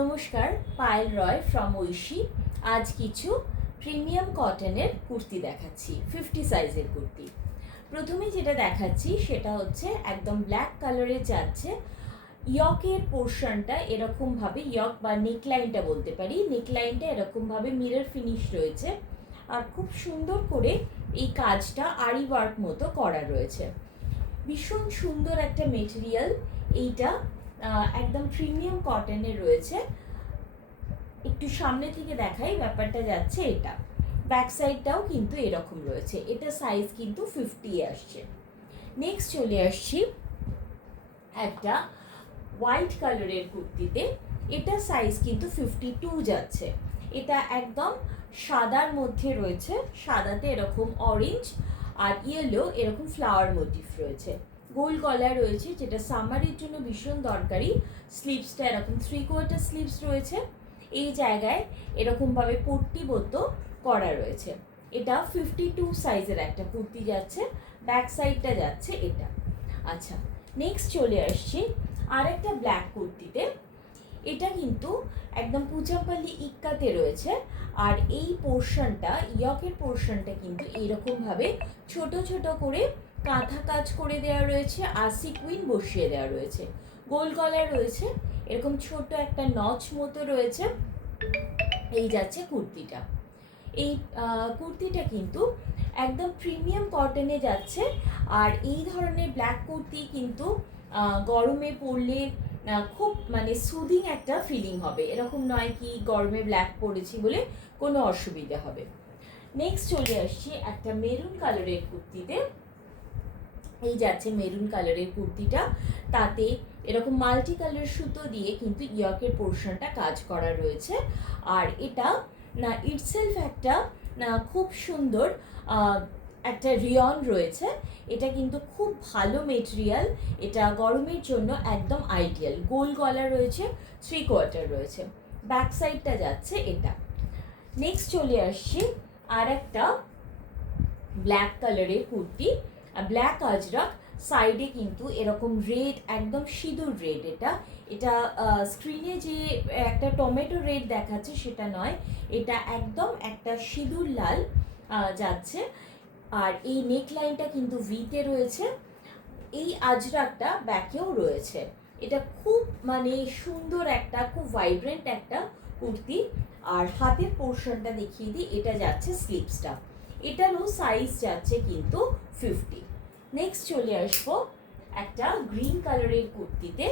নমস্কার, পায়েল রয় ফ্রম ঐশী। আজ কিছু প্রিমিয়াম কটনের কুর্তি দেখাচ্ছি, 50 সাইজের কুর্তি। প্রথমে যেটা দেখাচ্ছি সেটা হচ্ছে একদম ব্ল্যাক কালারের যাচ্ছে। ইয়কের পোর্শনটা এরকমভাবে, ইয়ক বা নেকলাইনটা বলতে পারি, নেকলাইনটা এরকমভাবে মিরর ফিনিশ রয়েছে আর খুব সুন্দর করে এই কাজটা আরি ওয়ার্ক মতো করা রয়েছে। ভীষণ সুন্দর একটা মেটেরিয়াল এইটা, একদম প্রিমিয়াম কটনের রয়েছে। একটু সামনে থেকে দেখাই, ব্যাপারটা যাচ্ছে এটা। ব্যাক সাইডটাও কিন্তু এরকম রয়েছে। এটা সাইজ কিন্তু 50 আসছে। নেক্সট চলে আসছি একটা হোয়াইট কালারের কুর্তিতে। এটা সাইজ কিন্তু 52 যাচ্ছে। এটা একদম সাদার মধ্যে রয়েছে, সাদাতে এরকম অরেঞ্জ আর ইয়েলো এরকম ফ্লাওয়ার মোটিভ রয়েছে। গোল গলা রয়েছে, যেটা সামারের জন্য ভীষণ দরকারি। স্লিভসটা এরকম 3/4 স্লিভস রয়েছে। এই জায়গায় এরকমভাবে পট্টিবদ্ধ করা রয়েছে। এটা 52 সাইজের একটা কুর্তি যাচ্ছে। ব্যাক সাইডটা যাচ্ছে এটা। আচ্ছা, নেক্সট চলে আসছি আর একটা ব্ল্যাক কুর্তিতে। এটা কিন্তু একদম পুচাপাল্লি ইক্কাতে রয়েছে। আর এই পোর্শনটা, ইয়কের পোর্শনটা কিন্তু এইরকমভাবে ছোট ছোট করে কাঁথা কাজ করে দেওয়া রয়েছে আর সিকুইন বসিয়ে দেওয়া রয়েছে। গোল গলা রয়েছে, এরকম ছোট একটা নচ মতো রয়েছে। এই যাচ্ছে কুর্তিটা। এই কুর্তিটা কিন্তু একদম প্রিমিয়াম কটনে যাচ্ছে। আর এই ধরনের ব্ল্যাক কুর্তি কিন্তু গরমে পরলে খুব সুদিং একটা ফিলিং হবে। এরকম নয় কি গরমে ব্ল্যাক পরেছি বলে কোনো অসুবিধা হবে। নেক্সট চলে আসছি একটা মেরুন কালারের কুর্তিতে। এই যাচ্ছে মেরুন কালারের কুর্তিটা। তাতে এরকম মাল্টি কালার সুতো দিয়ে কিন্তু ইয়কের পোর্শনটা কাজ করা রয়েছে। আর এটা ইটসেলফ একটা খুব সুন্দর একটা রিয়ন রয়েছে। এটা কিন্তু খুব ভালো মেটেরিয়াল। এটা গরমের জন্য একদম আইডিয়াল। গোল গলা রয়েছে, 3/4 রয়েছে। ব্যাক সাইডটা যাচ্ছে এটা। নেক্সট চলে আসছি আর একটা ব্ল্যাক কালারের কুর্তি। ব্ল্যাক আজরাক, সাইডে কিন্তু এরকম রেড, একদম সিঁদুর রেড। এটা স্ক্রিনে যে একটা টমেটো রেড দেখাচ্ছে সেটা নয়, এটা একদম একটা সিঁদুর লাল যাচ্ছে। আর এই নেকলাইনটা কিন্তু ভিতে রয়েছে। এই আজরাকটা ব্যাকেও রয়েছে। এটা খুব সুন্দর একটা, খুব ভাইব্রেন্ট একটা কুর্তি। আর হাতের পোর্শনটা দেখিয়ে দিই, এটা যাচ্ছে স্লিভসটা। এটারও সাইজ যাচ্ছে কিন্তু 50। নেক্সট চলে আসবো একটা গ্রিন কালারের কুর্তিতে।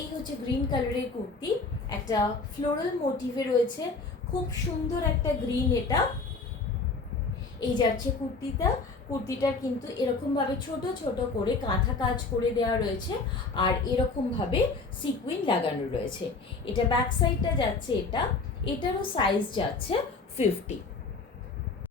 এই হচ্ছে গ্রিন কালারের কুর্তি, একটা ফ্লোরাল মোটিভে রয়েছে। খুব সুন্দর একটা গ্রিন এটা। এই যাচ্ছে কুর্তিটার কিন্তু এরকমভাবে ছোট ছোট করে কাঁথা কাজ করে দেওয়া রয়েছে আর এরকমভাবে সিকুইন লাগানো রয়েছে। এটা ব্যাক সাইডটা যাচ্ছে এটা। এটারও সাইজ যাচ্ছে 50।